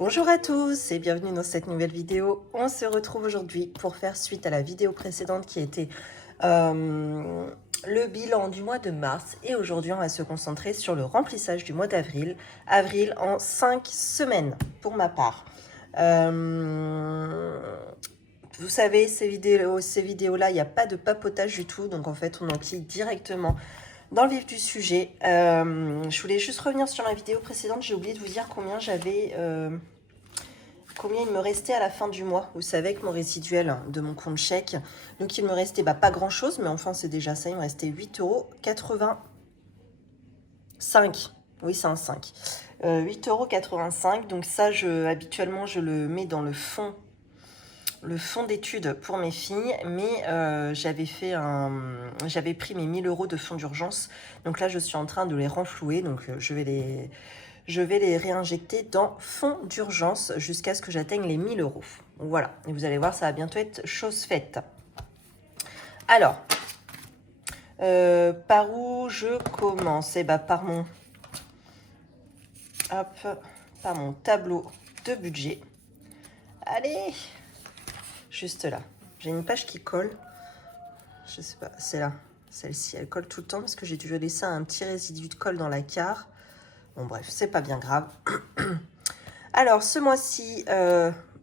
Bonjour à tous et bienvenue dans cette nouvelle vidéo. On se retrouve aujourd'hui pour faire suite à la vidéo précédente qui était le bilan du mois de mars. Et aujourd'hui, on va se concentrer sur le remplissage du mois d'avril. Avril en 5 semaines pour ma part. Vous savez, ces vidéos-là, il n'y a pas de papotage du tout. Donc en fait, on enquille directement dans le vif du sujet. Je voulais juste revenir sur ma vidéo précédente. J'ai oublié de vous dire combien combien il me restait à la fin du mois. Vous savez, avec mon résiduel de mon compte chèque. Donc il me restait pas grand chose, mais enfin c'est déjà ça. Il me restait 8,85 €. Oui, c'est un 5. 8,85 €. Donc ça, habituellement, je le mets dans le fond d'études pour mes filles, mais j'avais pris mes 1 000 € de fonds d'urgence. Donc là, je suis en train de les renflouer. Donc je vais les réinjecter dans fonds d'urgence jusqu'à ce que j'atteigne les 1 000 €. Voilà, et vous allez voir, ça va bientôt être chose faite. Alors, par où je commence? Eh ben, par mon tableau de budget. Allez, juste là. J'ai une page qui colle. Je sais pas, c'est là. Celle-ci, elle colle tout le temps parce que j'ai dû laisser un petit résidu de colle dans la carte. Bon, bref, c'est pas bien grave. Alors, ce mois-ci,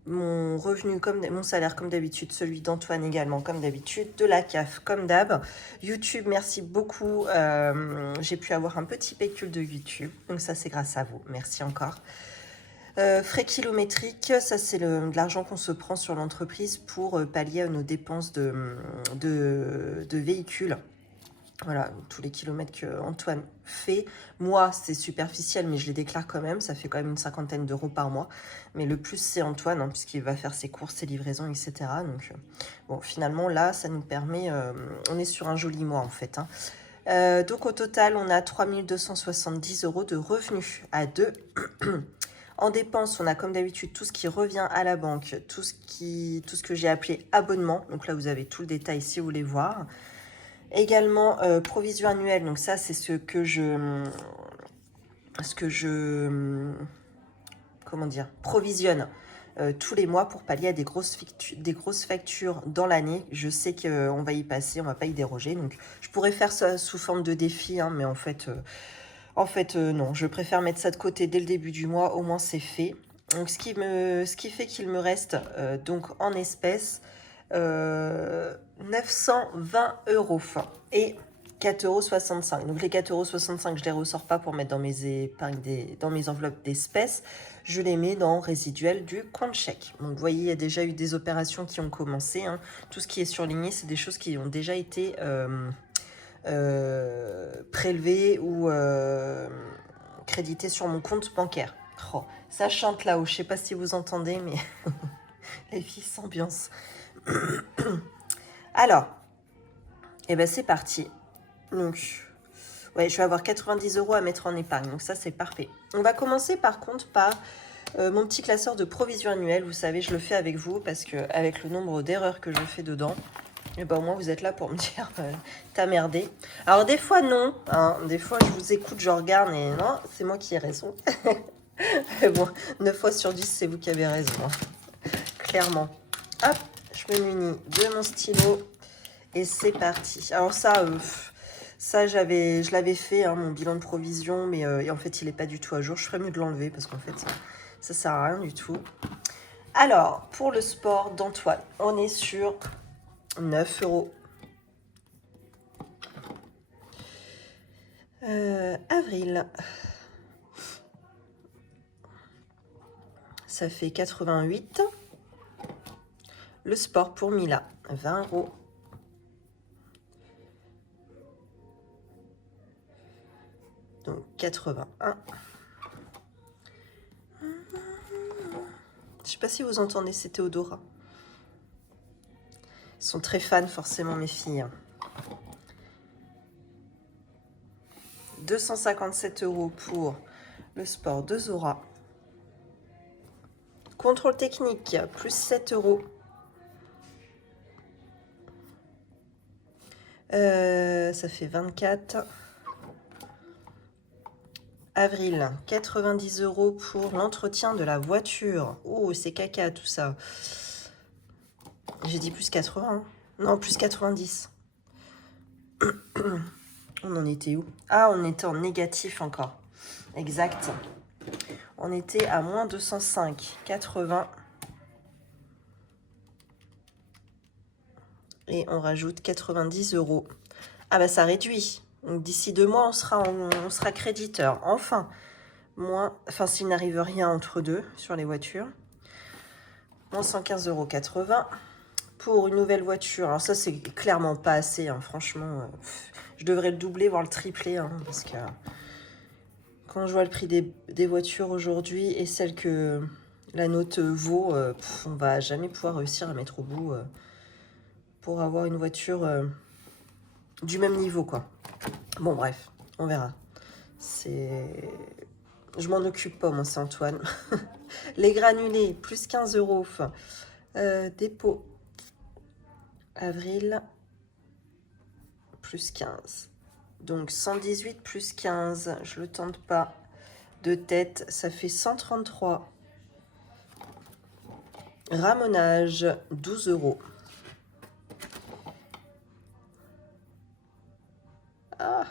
mon revenu, mon salaire comme d'habitude, celui d'Antoine également comme d'habitude, de la CAF comme d'hab. YouTube, merci beaucoup. J'ai pu avoir un petit pécule de YouTube, donc ça c'est grâce à vous. Merci encore. Frais kilométriques, ça c'est de l'argent qu'on se prend sur l'entreprise pour pallier à nos dépenses de véhicules. Voilà, tous les kilomètres que Antoine fait. Moi, c'est superficiel, mais je les déclare quand même. Ça fait quand même une 50aine d'euros par mois. Mais le plus, c'est Antoine, hein, puisqu'il va faire ses courses, ses livraisons, etc. Donc, bon, finalement, là, ça nous permet... on est sur un joli mois, en fait. Hein. Donc, au total, on a 3 270 € de revenus à deux. En dépenses, on a comme d'habitude tout ce qui revient à la banque, tout ce que j'ai appelé abonnement. Donc là, vous avez tout le détail si vous voulez voir. Également, provision annuelle. Donc ça, c'est ce que je provisionne tous les mois pour pallier à des grosses factures dans l'année. Je sais qu'on va y passer, on va pas y déroger. Donc, je pourrais faire ça sous forme de défi, hein, mais en fait, non. Je préfère mettre ça de côté dès le début du mois. Au moins, c'est fait. Donc, ce qui fait qu'il me reste donc en espèces 920 € et 4,65 €. Donc les 4,65 €, je les ressors pas pour mettre dans mes dans mes enveloppes d'espèces. Je les mets dans résiduel du compte chèque. Donc vous voyez, il y a déjà eu des opérations qui ont commencé. Hein. Tout ce qui est surligné, c'est des choses qui ont déjà été prélevées ou créditées sur mon compte bancaire. Oh, ça chante là-haut. Je sais pas si vous entendez, mais les filles s'ambiancent. Alors, eh ben c'est parti. Donc, ouais, je vais avoir 90 € à mettre en épargne. Donc ça, c'est parfait. On va commencer par contre par mon petit classeur de provision annuelle. Vous savez, je le fais avec vous parce que avec le nombre d'erreurs que je fais dedans, et ben au moins vous êtes là pour me dire t'as merdé. Alors des fois non, hein, des fois je vous écoute, je regarde et non, c'est moi qui ai raison. Mais bon, 9 fois sur 10, c'est vous qui avez raison. Hein. Clairement. Hop, je me munis de mon stylo et c'est parti. Alors ça, je l'avais fait, hein, mon bilan de provision, mais et en fait, il n'est pas du tout à jour. Je ferais mieux de l'enlever parce qu'en fait, ça sert à rien du tout. Alors, pour le sport d'Antoine, on est sur 9 €. Avril, ça fait 88. Le sport pour Mila, 20 €. Donc 81. Je sais pas si vous entendez, c'est Théodora. Ils sont très fans, forcément, mes filles. 257 € pour le sport de Zora. Contrôle technique, plus 7 €. Ça fait 24. Avril, 90 € pour l'entretien de la voiture. Oh, c'est caca tout ça. J'ai dit plus 80. Hein. Non, plus 90. On en était où? Ah, on était en négatif encore. Exact. On était à moins 205, 80. Et on rajoute 90 €. Ah bah ça réduit. D'ici 2 mois, on sera créditeur. Enfin, s'il n'arrive rien entre deux sur les voitures. Moins 115,80 € pour une nouvelle voiture. Alors ça, c'est clairement pas assez. Hein. Franchement, je devrais le doubler, voire le tripler. Hein, parce que quand je vois le prix des voitures aujourd'hui et celle que la nôtre vaut, on va jamais pouvoir réussir à mettre au bout pour avoir une voiture du même niveau, quoi. Bon, bref, on verra. Je m'en occupe pas, moi, c'est Antoine. Les granulés, plus 15 €. Dépôt. Avril, plus 15. Donc, 118 plus 15. Je le tente pas. De tête, ça fait 133. Ramonage, 12 €. Ah.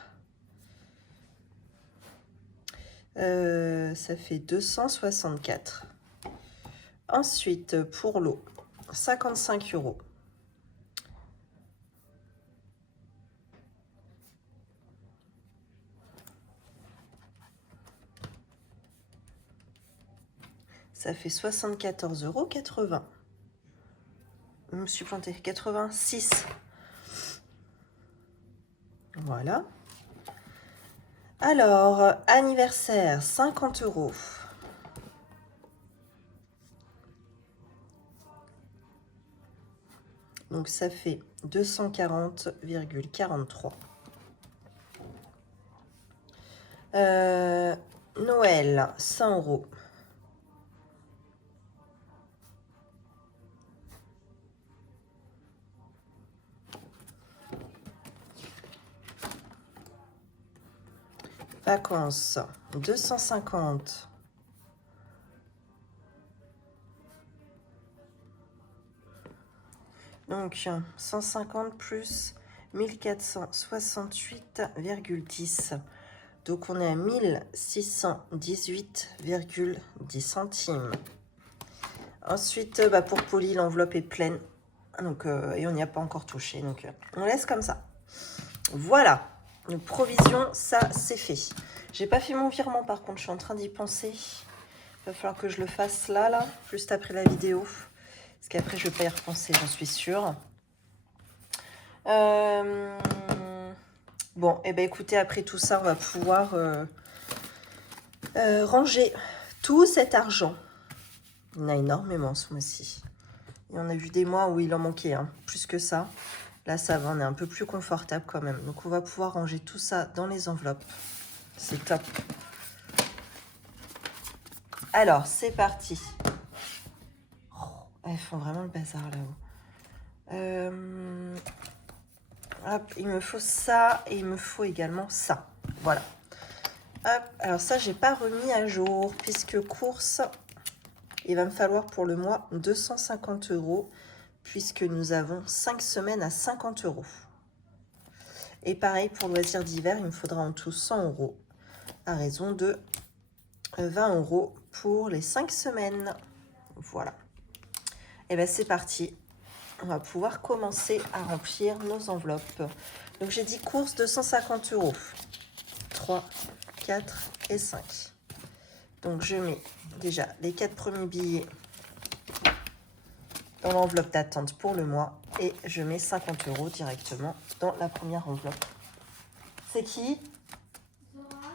Ça fait 264. Ensuite, pour l'eau, 55 €. Ça fait 74,80 €. Je me suis plantée. 86. Voilà. Alors, anniversaire, 50 €. Donc, ça fait 240,43. Noël, 100 €. Vacances, 250. Donc, 150 plus 1468,10. Donc, on est à 1618,10 centimes. Ensuite, pour Polly, l'enveloppe est pleine. Donc, et on n'y a pas encore touché. Donc, on laisse comme ça. Voilà. Donc, provision, ça, c'est fait. J'ai pas fait mon virement, par contre. Je suis en train d'y penser. Il va falloir que je le fasse là, juste après la vidéo. Parce qu'après, je vais pas y repenser, j'en suis sûre. Bon, et écoutez, après tout ça, on va pouvoir ranger tout cet argent. Il y en a énormément ce mois-ci. Et on a vu des mois où il en manquait, hein, plus que ça. Là, ça va, on est un peu plus confortable quand même. Donc, on va pouvoir ranger tout ça dans les enveloppes. C'est top. Alors, c'est parti. Oh, elles font vraiment le bazar là-haut. Hop, il me faut ça et il me faut également ça. Voilà. Hop, alors ça, j'ai pas remis à jour puisque course, il va me falloir pour le mois 250 € puisque nous avons 5 semaines à 50 €. Et pareil pour loisirs d'hiver, il me faudra en tout 100 € à raison de 20 € pour les 5 semaines. Voilà. Et bien c'est parti. On va pouvoir commencer à remplir nos enveloppes. Donc j'ai dit course 250 €. 3, 4 et 5. Donc je mets déjà les 4 premiers billets dans l'enveloppe d'attente pour le mois et je mets 50 € directement dans la première enveloppe. C'est qui?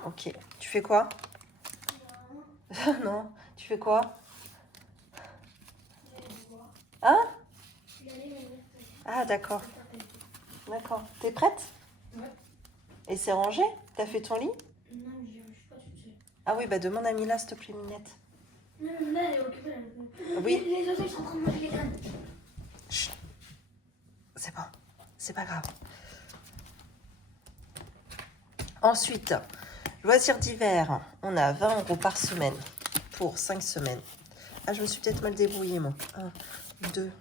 Ok. Tu fais quoi? Non. Tu fais quoi? Hein? Ah, d'accord. D'accord. T'es prête? Ouais. Et c'est rangé? T'as fait ton lit? Non, mais je suis pas toute seule. Ah oui, demande à Mila, s'il te plaît, Minette. Non, mais là, elle est occupée. Oui. Les autres, ils sont en train de manger les graines. Chut. C'est bon. C'est pas grave. Ensuite, Loisirs d'hiver, on a 20 € par semaine pour 5 semaines. Ah, je me suis peut-être mal débrouillée, moi. 1, 2,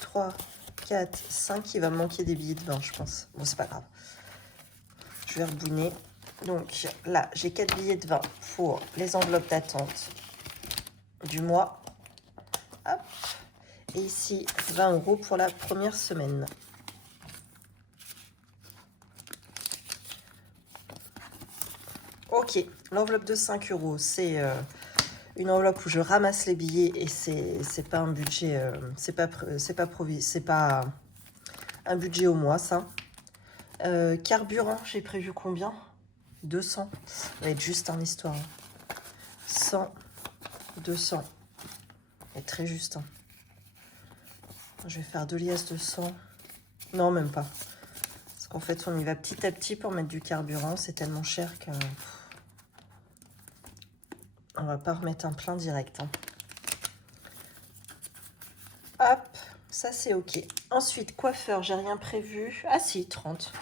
3, 4, 5. Il va me manquer des billets de 20, je pense. Bon, c'est pas grave. Je vais rebouiner. Donc là, j'ai 4 billets de 20 pour les enveloppes d'attente du mois. Hop. Et ici, 20 € pour la première semaine. Ok, l'enveloppe de 5 €, c'est une enveloppe où je ramasse les billets et c'est pas un budget, c'est pas un budget au mois, ça. Carburant, j'ai prévu combien? 200. Ça va être juste en histoire. 100, 200. C'est très juste. Hein. Je vais faire 2 liasses de 100. Non, même pas. Parce qu'en fait, on y va petit à petit pour mettre du carburant. C'est tellement cher que... On va pas remettre un plein direct. Hein. Hop, ça c'est ok. Ensuite, coiffeur, j'ai rien prévu. Ah si, 30.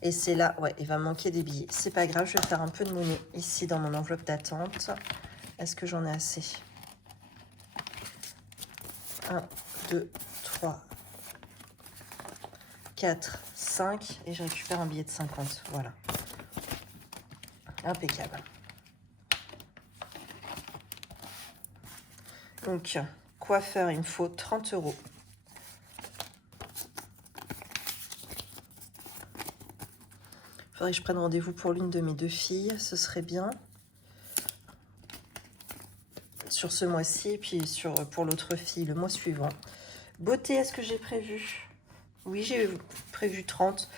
Et c'est là, ouais, il va me manquer des billets. C'est pas grave, je vais faire un peu de monnaie ici dans mon enveloppe d'attente. Est-ce que j'en ai assez? 1, 2, 3, 4, 5. Et je récupère un billet de 50. Voilà. Impeccable. Donc, coiffeur, il me faut 30 €. Faudrait que je prenne rendez-vous pour l'une de mes 2 filles. Ce serait bien. Sur ce mois-ci, et puis pour l'autre fille, le mois suivant. Beauté, est-ce que j'ai prévu? Oui, j'ai prévu 30.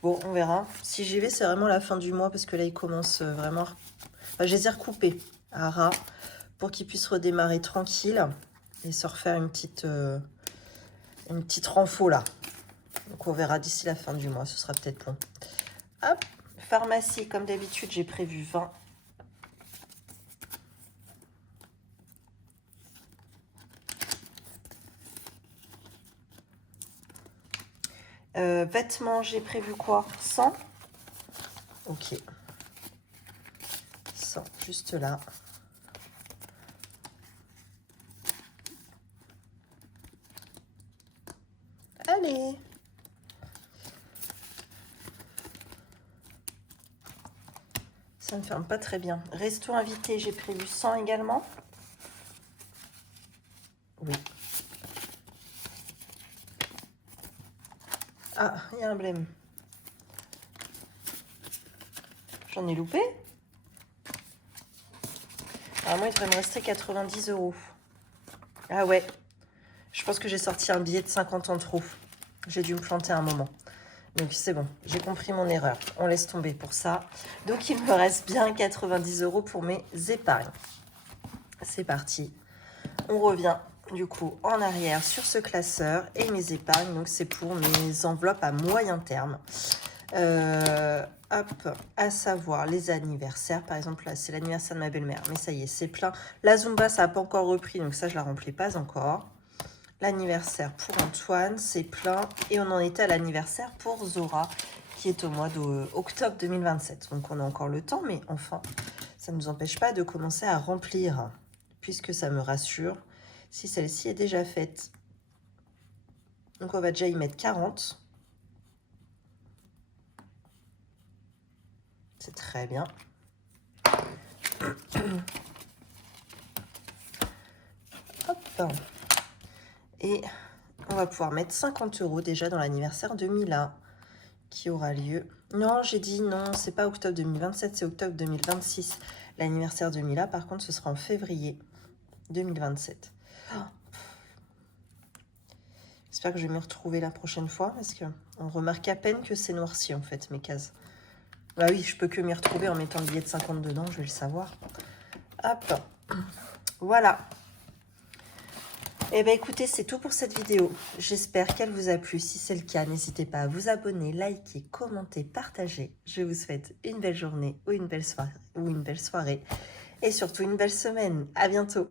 Bon, on verra. Si j'y vais, c'est vraiment la fin du mois, parce que là, il commence vraiment... Enfin, je les ai recoupés à ras pour qu'ils puissent redémarrer tranquille et se refaire une petite renfo, là. Donc, on verra d'ici la fin du mois. Ce sera peut-être bon. Hop, pharmacie, comme d'habitude, j'ai prévu 20. Vêtements, j'ai prévu quoi? 100. Ok. 100, juste là. Allez. Ça ne ferme pas très bien. Resto invité, j'ai prévu 100 également. Oui. Ah, il y a un blême. J'en ai loupé. Ah, moi, il devrait me rester 90 €. Ah ouais. Je pense que j'ai sorti un billet de 50 en trop. J'ai dû me planter un moment. Donc, c'est bon. J'ai compris mon erreur. On laisse tomber pour ça. Donc, il me reste bien 90 € pour mes épargnes. C'est parti. On revient du coup en arrière sur ce classeur et mes épargnes. Donc, c'est pour mes enveloppes à moyen terme. Hop, à savoir les anniversaires. Par exemple, là, c'est l'anniversaire de ma belle-mère. Mais ça y est, c'est plein. La Zumba, ça n'a pas encore repris. Donc, ça, je la remplis pas encore. L'anniversaire pour Antoine, c'est plein. Et on en était à l'anniversaire pour Zora, qui est au mois d'octobre 2027. Donc, on a encore le temps. Mais enfin, ça ne nous empêche pas de commencer à remplir. Puisque ça me rassure si celle-ci est déjà faite. Donc, on va déjà y mettre 40. C'est très bien. Hop. Et on va pouvoir mettre 50 € déjà dans l'anniversaire de Mila, qui aura lieu... Non, j'ai dit non, c'est pas octobre 2027, c'est octobre 2026. L'anniversaire de Mila, par contre, ce sera en février 2027. Oh. J'espère que je vais me retrouver la prochaine fois, parce qu'on remarque à peine que c'est noirci, en fait, mes cases. Ah oui, je peux que m'y retrouver en mettant le billet de 50 dedans, je vais le savoir. Hop, voilà. Eh bien, écoutez, c'est tout pour cette vidéo. J'espère qu'elle vous a plu. Si c'est le cas, n'hésitez pas à vous abonner, liker, commenter, partager. Je vous souhaite une belle journée ou une belle soirée. Et surtout une belle semaine. À bientôt.